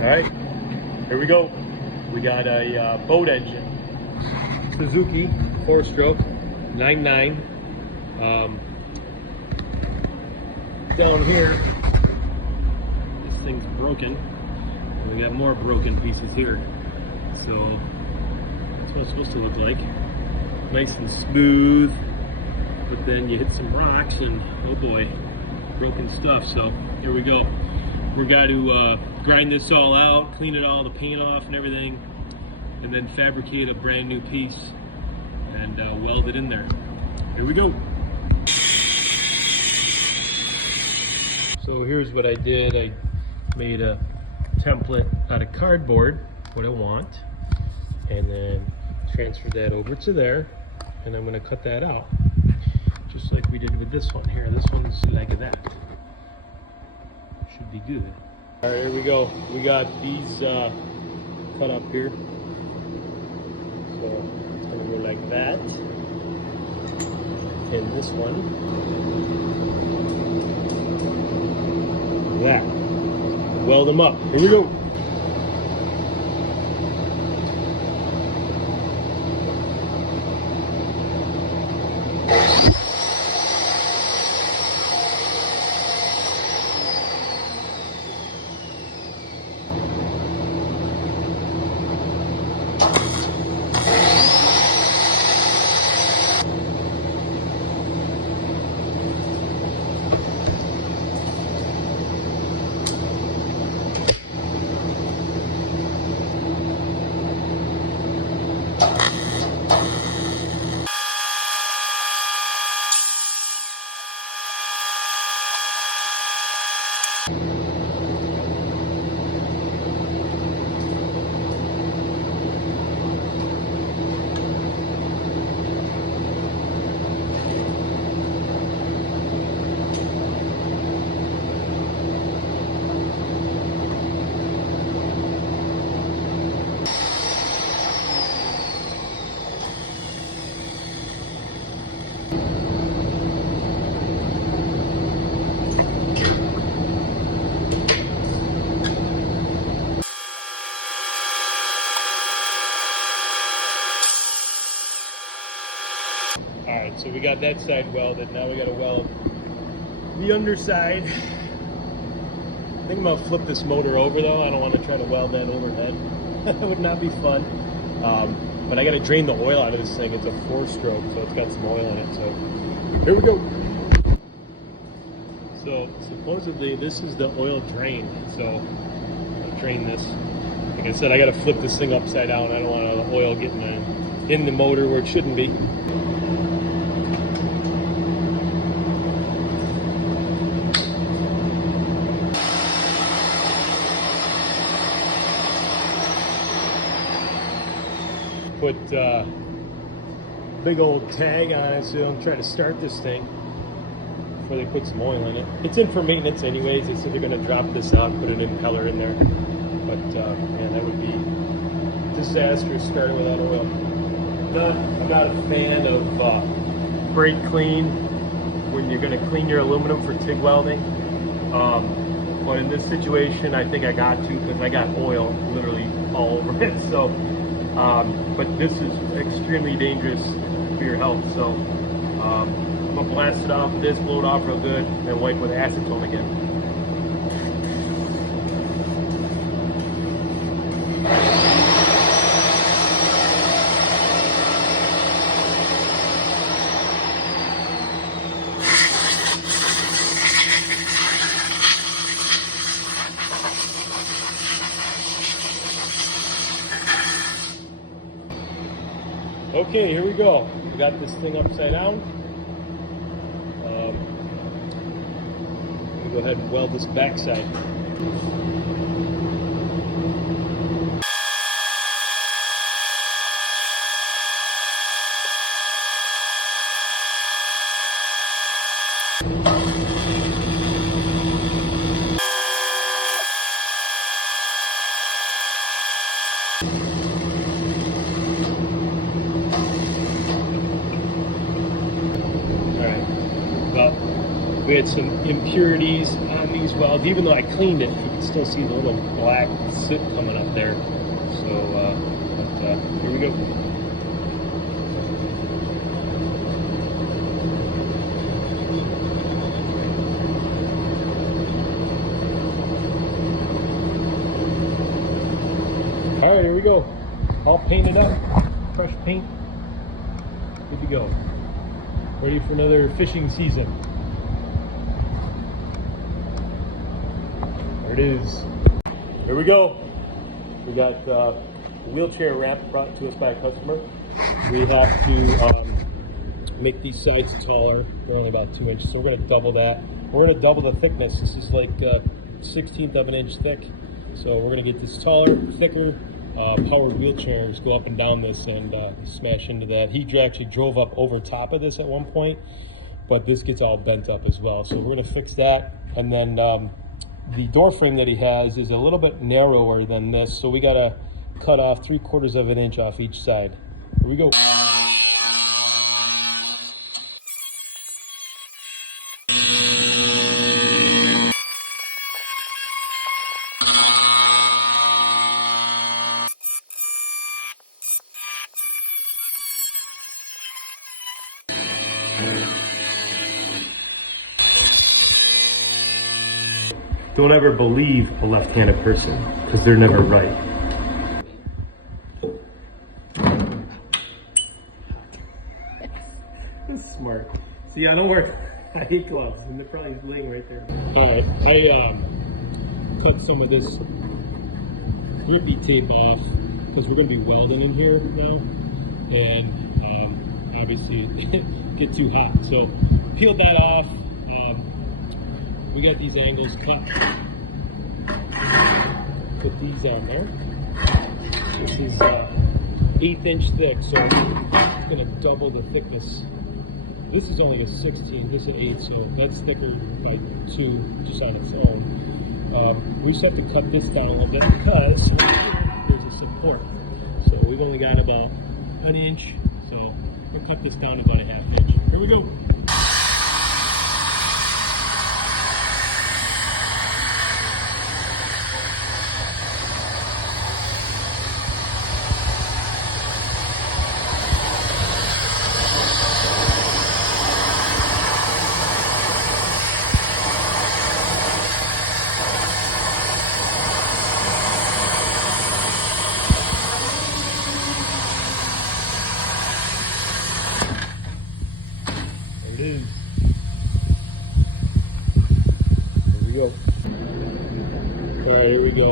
All right, here we go. We got a boat engine, Suzuki 4-stroke, 9.9. Down here, this thing's broken. And we got more broken pieces here. So that's what it's supposed to look like. Nice and smooth, but then you hit some rocks and oh boy, broken stuff. So here we go. We're going to grind this all out, clean it all, the paint off and everything, and then fabricate a brand new piece and weld it in there. Here we go. So here's what I did. I made a template out of cardboard, what I want, and then transferred that over to there, and I'm going to cut that out, just like we did with this one here. This one's like that. Should be good. All right, here we go. We got these cut up here. So it's gonna go like that. And this one, like that. Weld them up. Here we go. Alright, so we got that side welded. Now we got to weld the underside. I think I'm going to flip this motor over though. I don't want to try to weld that overhead. That would not be fun. But I got to drain the oil out of this thing. It's a 4-stroke, so it's got some oil in it. So here we go. So supposedly this is the oil drain. So I'll drain this. Like I said, I got to flip this thing upside down. I don't want all the oil getting in the motor where it shouldn't be. Put big old tag on it, so I'm trying to start this thing before they put some oil in it. It's in for maintenance anyways. They said they're going to drop this out, put an impeller in there. But man, that would be disastrous starting without oil. I'm not a fan of brake clean when you're going to clean your aluminum for TIG welding. But in this situation, I think I got to, because I got oil literally all over it. So. But this is extremely dangerous for your health, so I'm going to blast it off with this, blow it off real good, and then wipe with acetone again. Okay, here we go. We got this thing upside down. I'm going to go ahead and weld this backside. We had some impurities on these these welds, even though I cleaned it, you can still see the little black soot coming up there. So, here we go. All right, here we go. All painted up, fresh paint, good to go. Ready for another fishing season. There it is. Here we go. We got the wheelchair ramp brought to us by a customer. We have to make these sides taller. They're only about 2 inches, so we're going to double that. We're going to double the thickness. This is like 1/16 of an inch thick. So we're going to get this taller, thicker. Powered wheelchairs go up and down this and smash into that. He actually drove up over top of this at one point, but this gets all bent up as well. So we're going to fix that. And then the door frame that he has is a little bit narrower than this, so we got to cut off 3/4 of an inch off each side. Here we go. Don't ever believe a left-handed person, because they're never right. That's smart. See, I don't wear, I hate gloves, and they're probably laying right there. All right, I cut some of this grippy tape off, because we're going to be welding in here now, and obviously get too hot. So peeled that off. We got these angles cut. Put these on there. This is 1/8 inch thick, so I'm going to double the thickness. This is only a 16, this is an 8, so that's thicker by 2 just on its own. We just have to cut this down a little bit because there's a support. So we've only got about 1 inch, so we'll cut this down about 1/2 inch. Here we go. Here we go. Alright, here we go.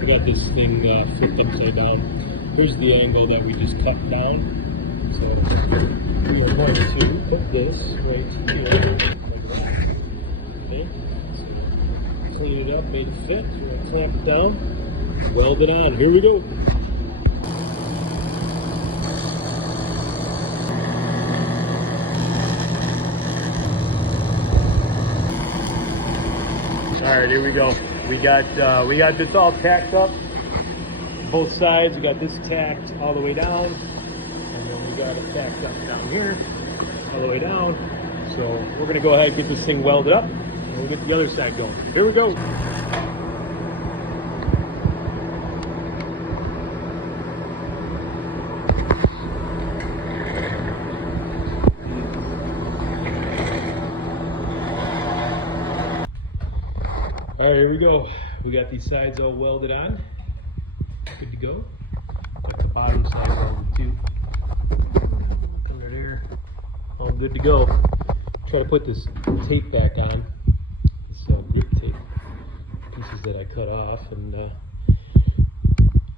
We got this thing flipped upside down. Here's the angle that we just cut down. So we are going to put this right here, like that. Okay? So clean it up, made it fit. So we're going to clamp it down, weld it on. Here we go. All right, here we go. We got this all tacked up, both sides. We got this tacked all the way down, and then we got it tacked up down here, all the way down. So we're gonna go ahead and get this thing welded up, and we'll get the other side going. Here we go. All right, here we go. We got these sides all welded on. Good to go. Got the bottom side welded too. Under there. All good to go. Try to put this tape back on. This grip tape pieces that I cut off, and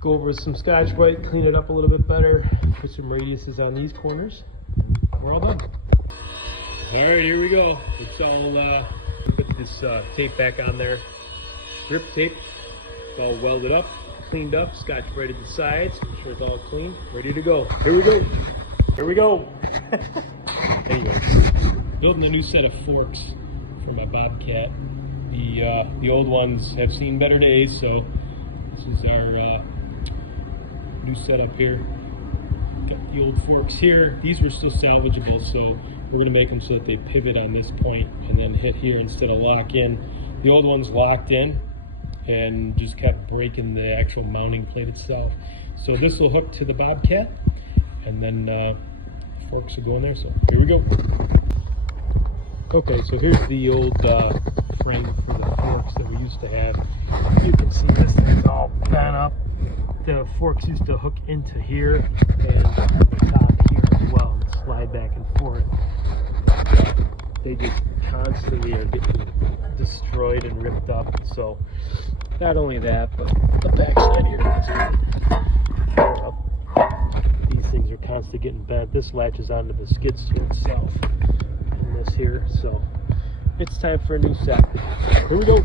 go over some Scotch-Brite, clean it up a little bit better. Put some radiuses on these corners. We're all done. All right, here we go. It's all put this tape back on there. Grip tape, it's all welded up, cleaned up, Scotch-Brited the sides, make sure it's all clean, ready to go. Here we go. Here we go. Anyways, building a new set of forks for my Bobcat. The old ones have seen better days, so this is our new setup here. Got the old forks here. These were still salvageable, so we're going to make them so that they pivot on this point and then hit here instead of lock in. The old one's locked in and just kept breaking the actual mounting plate itself. So this will hook to the Bobcat, and then forks will go in there. So here we go. Okay, so here's the old frame for the forks that we used to have. You can see this thing's all bent up. The forks used to hook into here and the top here as well, and slide back and forth. They just constantly are getting destroyed and ripped up. So not only that, but the backside here, these things are constantly getting bent. This latches onto the skid steer itself in this here. So it's time for a new set. Here we go.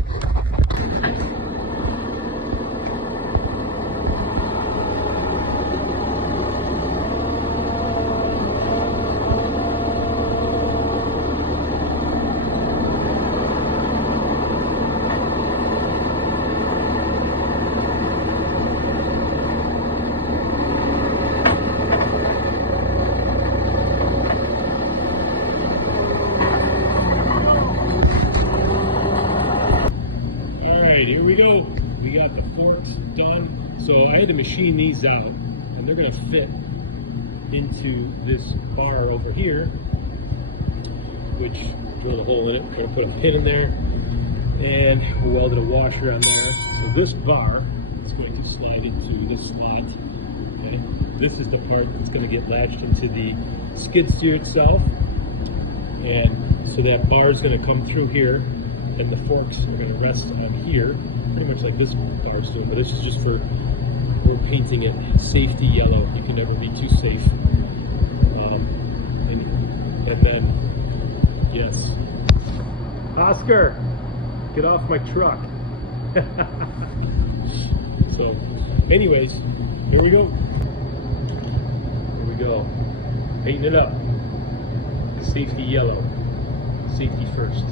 Here we go. We got the forks done. So I had to machine these out, and they're going to fit into this bar over here, which drilled a hole in it. We're going to put a pin in there, and we welded a washer on there. So this bar is going to slide into this slot. Okay. This is the part that's going to get latched into the skid steer itself, and so that bar is going to come through here. And the forks are going to rest on here, pretty much like this bar's doing, but this is just for, we're painting it safety yellow. You can never be too safe. And then, yes. Oscar, get off my truck. So, anyways, here we go. Here we go. Painting it up. Safety yellow. Safety first.